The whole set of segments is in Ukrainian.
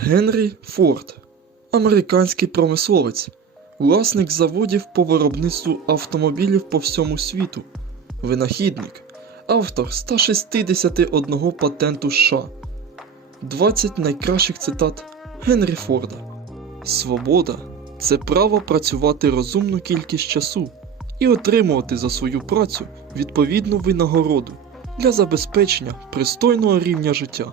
Генрі Форд, американський промисловець, власник заводів по виробництву автомобілів по всьому світу, винахідник, автор 161 патенту США, 20 найкращих цитат Генрі Форда. Свобода це право працювати розумну кількість часу і отримувати за свою працю відповідну винагороду для забезпечення пристойного рівня життя.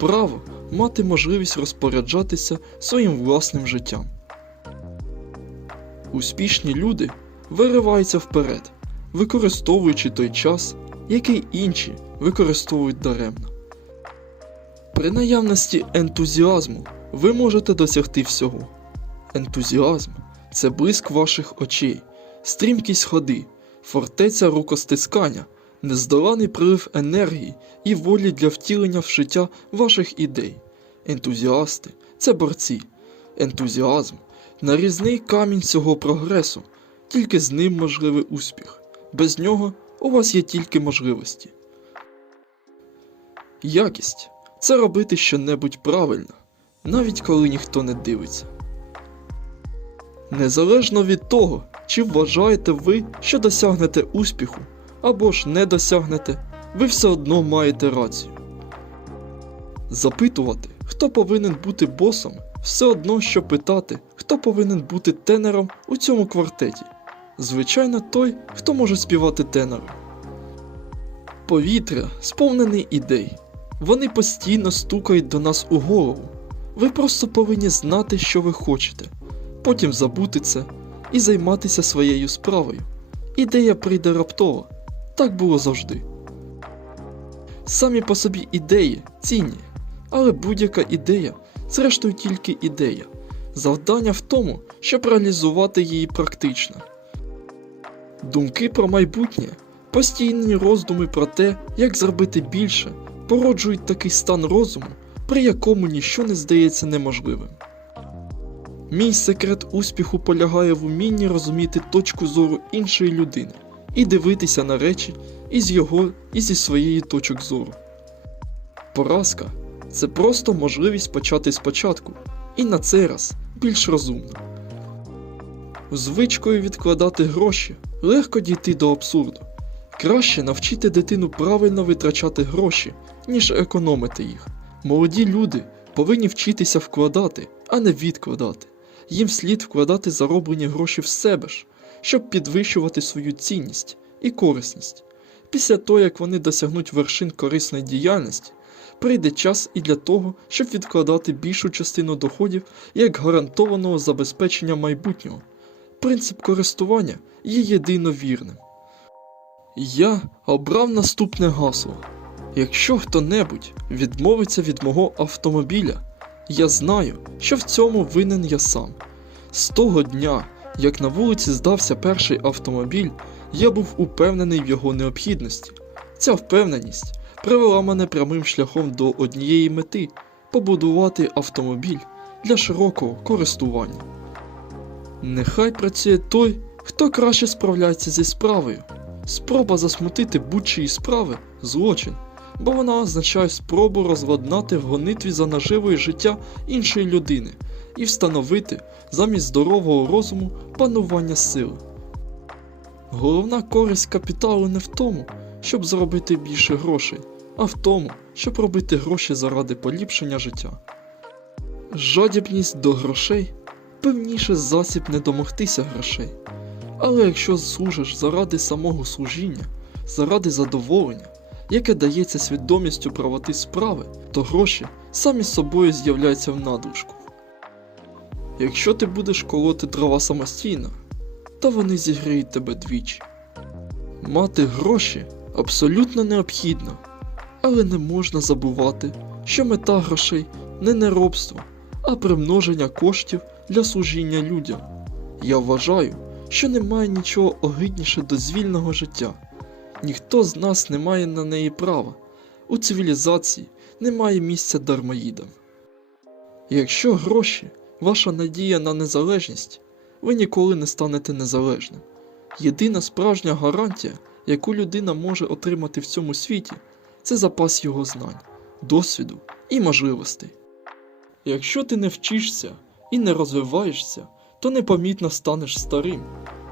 Право мати можливість розпоряджатися своїм власним життям. Успішні люди вириваються вперед, використовуючи той час, який інші використовують даремно. При наявності ентузіазму ви можете досягти всього. Ентузіазм це блиск ваших очей, стрімкість ходи, фортеця рукостискання, нездоланий прилив енергії і волі для втілення в життя ваших ідей. Ентузіасти це борці. Ентузіазм нарізний камінь цього прогресу, тільки з ним можливий успіх. Без нього у вас є тільки можливості. Якість це робити щонебудь правильно, навіть коли ніхто не дивиться. Незалежно від того, чи вважаєте ви, що досягнете успіху, або ж не досягнете, ви все одно маєте рацію. Запитувати, хто повинен бути босом, все одно, що питати, хто повинен бути тенером у цьому квартеті. Звичайно, той, хто може співати тенором. Повітря сповнений ідей. Вони постійно стукають до нас у голову. Ви просто повинні знати, що ви хочете, потім забути це і займатися своєю справою. Ідея прийде раптово. Так було завжди. Самі по собі ідеї цінні, але будь-яка ідея, зрештою тільки ідея. Завдання в тому, щоб реалізувати її практично. Думки про майбутнє, постійні роздуми про те, як зробити більше, породжують такий стан розуму, при якому ніщо не здається неможливим. Мій секрет успіху полягає в умінні розуміти точку зору іншої людини і дивитися на речі із його і зі своєї точок зору. Поразка це просто можливість почати спочатку, і на цей раз більш розумно. Звичкою відкладати гроші легко дійти до абсурду. Краще навчити дитину правильно витрачати гроші, ніж економити їх. Молоді люди повинні вчитися вкладати, а не відкладати. Їм слід вкладати зароблені гроші в себе ж, щоб підвищувати свою цінність і корисність. Після того, як вони досягнуть вершин корисної діяльності, прийде час і для того, щоб відкладати більшу частину доходів як гарантованого забезпечення майбутнього. Принцип користування є єдино вірним. Я обрав наступне гасло. Якщо хто-небудь відмовиться від мого автомобіля, я знаю, що в цьому винен я сам. З того дня, як на вулиці здався перший автомобіль, я був упевнений в його необхідності. Ця впевненість привела мене прямим шляхом до однієї мети побудувати автомобіль для широкого користування. Нехай працює той, хто краще справляється зі справою. Спроба засмутити будь-чиї справи злочин, бо вона означає спробу розладнати в гонитві за наживою життя іншої людини і встановити замість здорового розуму панування сили. Головна користь капіталу не в тому, щоб заробити більше грошей, а в тому, щоб робити гроші заради поліпшення життя. Жадібність до грошей певніше засіб не домогтися грошей. Але якщо служиш заради самого служіння, заради задоволення, яке дається свідомістю правоти справи, то гроші самі собою з'являються в надлишку. Якщо ти будеш колоти дрова самостійно, то вони зігріють тебе двічі. Мати гроші абсолютно необхідно, але не можна забувати, що мета грошей не неробство, а примноження коштів для служіння людям. Я вважаю, що немає нічого огидніше дозвільного життя. Ніхто з нас не має на неї права. У цивілізації немає місця дармоїдам. Якщо гроші ваша надія на незалежність, ви ніколи не станете незалежним. Єдина справжня гарантія, яку людина може отримати в цьому світі, це запас його знань, досвіду і можливостей. Якщо ти не вчишся і не розвиваєшся, то непомітно станеш старим.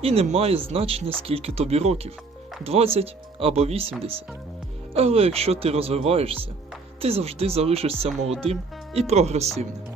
І не має значення, скільки тобі років 20 або 80. Але якщо ти розвиваєшся, ти завжди залишишся молодим і прогресивним.